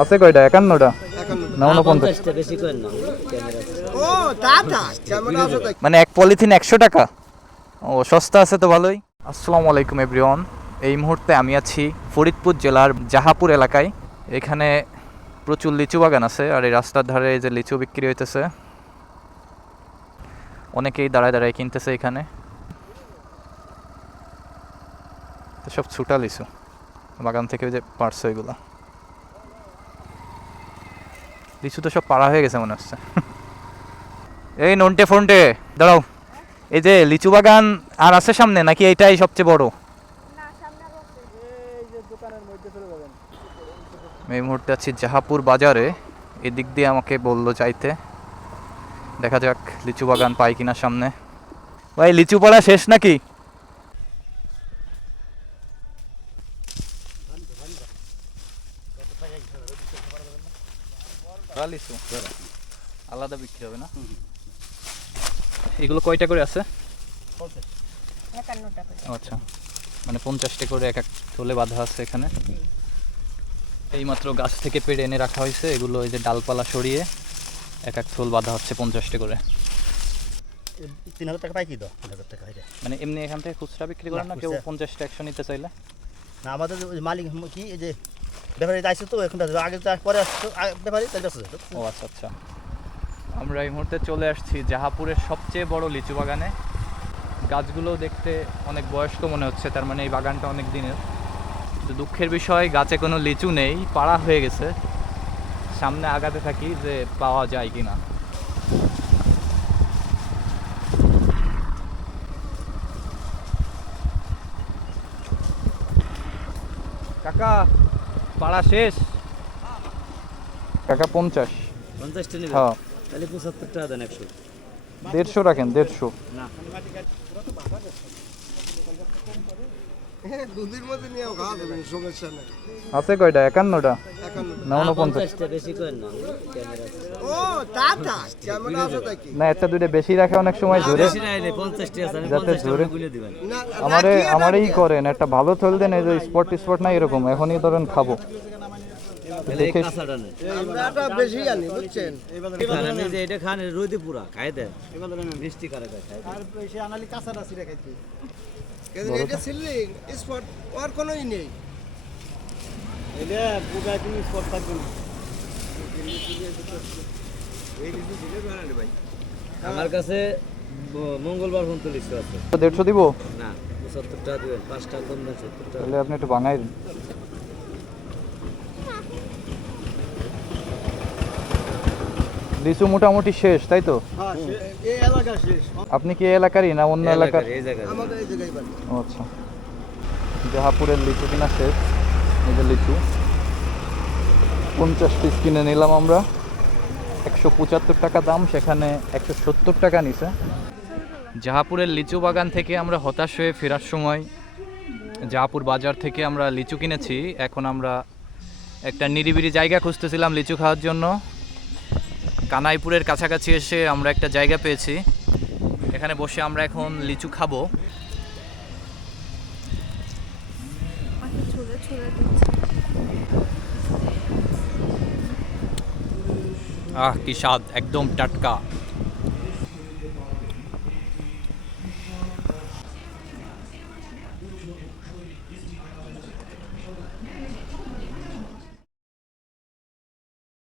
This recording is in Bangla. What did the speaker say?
আছে কয়টা? একান্নটা? না উনপঞ্চাশ পঞ্চাশটা বেশি করেন না। ক্যামেরা ও টাটা ক্যামেরা আছে তো মানে এক পলিথিন একশো টাকা? ও সস্তা আছে তো ভালোই। আসসালামু আলাইকুম এভরিওয়ান। এই মুহূর্তে আমি আছি ফরিদপুর জেলার জাহাপুর এলাকায়। এখানে প্রচুর লিচু বাগান আছে আর এই রাস্তার ধারে যে লিচু বিক্রি হইতেছে অনেকেই দাঁড়ায় দাঁড়ায় কিনতেছে এখানে। সব ছুটা লিচু বাগান থেকে যে পারছে ওইগুলো লিচু তো সব পাড়া হয়ে গেছে মনে হচ্ছে। এই নন্টে ফন্টে, দাঁড়াও। এই যে লিচু বাগান আর আছে সামনে নাকি এইটাই সবচেয়ে বড়? এই মুহূর্তে আছি জাহাপুর বাজারে, এদিক দিয়ে আমাকে বলল যাইতে। দেখা যাক লিচু বাগান পাই কিনা সামনে। ভাই, লিচু পড়া শেষ নাকি? আলাদা বিক্রি হবে না? এগুলো কয়টা করে আছে? আচ্ছা। মানে পঞ্চাশটা করে এক এক বাঁধা আছে এখানে। এইমাত্র গাছ থেকে পেড়ে এনে রাখা হয়েছে। এগুলো এই যে ডালপালা সরিয়ে এক এক থোল বাঁধা হচ্ছে পঞ্চাশটা করে। তিন হাজার টাকা পাই কি তিন হাজার টাকা মানে এমনি এখান থেকে খুচরা বিক্রি করেন না না, কেউ পঞ্চাশটা একশো নিতে চাইলে? না, আমাদের মালিক কি যে ব্যাপারে আসছে তো, এখন আগে পরে আসতো ব্যাপারে তাই ব্যস্ত ও আচ্ছা আচ্ছা। আমরা এই মুহূর্তে চলে আসছি জাহাপুরের সবচেয়ে বড় লিচু বাগানে। গাছগুলো দেখতে অনেক বয়স্ক মনে হচ্ছে, তার মানে এই বাগানটা অনেক দিনের। তো দুঃখের বিষয়, গাছে কোনো লিচু নেই, পাড়া হয়ে গেছে। সামনে আগাতে থাকি যে পাওয়া যায় কি না কাকা পাড়া শেষ? কাকা পঞ্চাশ। পঞ্চাশটা নেবেন? হ্যাঁ। তাহলে পঁচাত্তর টাকা দেন একশো। দেড়শো রাখেন দেড়শো। না। আছে কয়টা? একান্নটা? একান্ন না উনপঞ্চাশ পঞ্চাশটা বেশি করেন না ক্যামেরা ও টাটা ক্যামেরা আছে তো কি? না একটা দুইটা বেশি রাখে অনেক সময় যাতে ধরে- আমারে আমারই করেন একটা ভালো থল দেন এই যে স্পট স্পট না এরকম এখনই ধরেন খাব। দেখে বেশি আনি বুঝছেন? যে এটা খান রোদে পুরা খাই দেন। মিষ্টি করে খাই দেন। এদের এটা সিলিং স্পট আর কোনোই নেই। আমার কাছে মঙ্গলবার পর্যন্ত লিস্ট আছে। দেড়শো দিব? না পঁচাত্তর টাকা দিবেন পাঁচটা কম দেন সত্তর তাহলে আপনি একটু বাঙাই দিন। লিচু মোটামুটি শেষ তাই তো? হ্যাঁ আপনি কি এই এলাকারই না অন্য এলাকার? এই জায়গায় আমাদের এই জায়গায় বাড়ি। ও আচ্ছা। জাহাপুরের লিচু কিনা শেষ। লিচু। পঞ্চাশ পিস কিনে নিলাম আমরা। একশো পঁচাত্তর টাকা দাম, সেখানে একশো সত্তর টাকা নিছে। জাহাপুরের লিচু বাগান থেকে আমরা হতাশ হয়ে ফেরার সময় জাহাপুর বাজার থেকে আমরা লিচু কিনেছি। এখন আমরা একটা নিরিবিলি জায়গা খুঁজতেছিলাম লিচু খাওয়ার জন্য। কানাইপুরের কাছাকাছি এসে আমরা একটা জায়গা পেয়েছি। এখানে বসে আমরা এখন লিচু খাব। ছুলে ছুলে দিচ্ছে আহ কি স্বাদ একদম টাটকা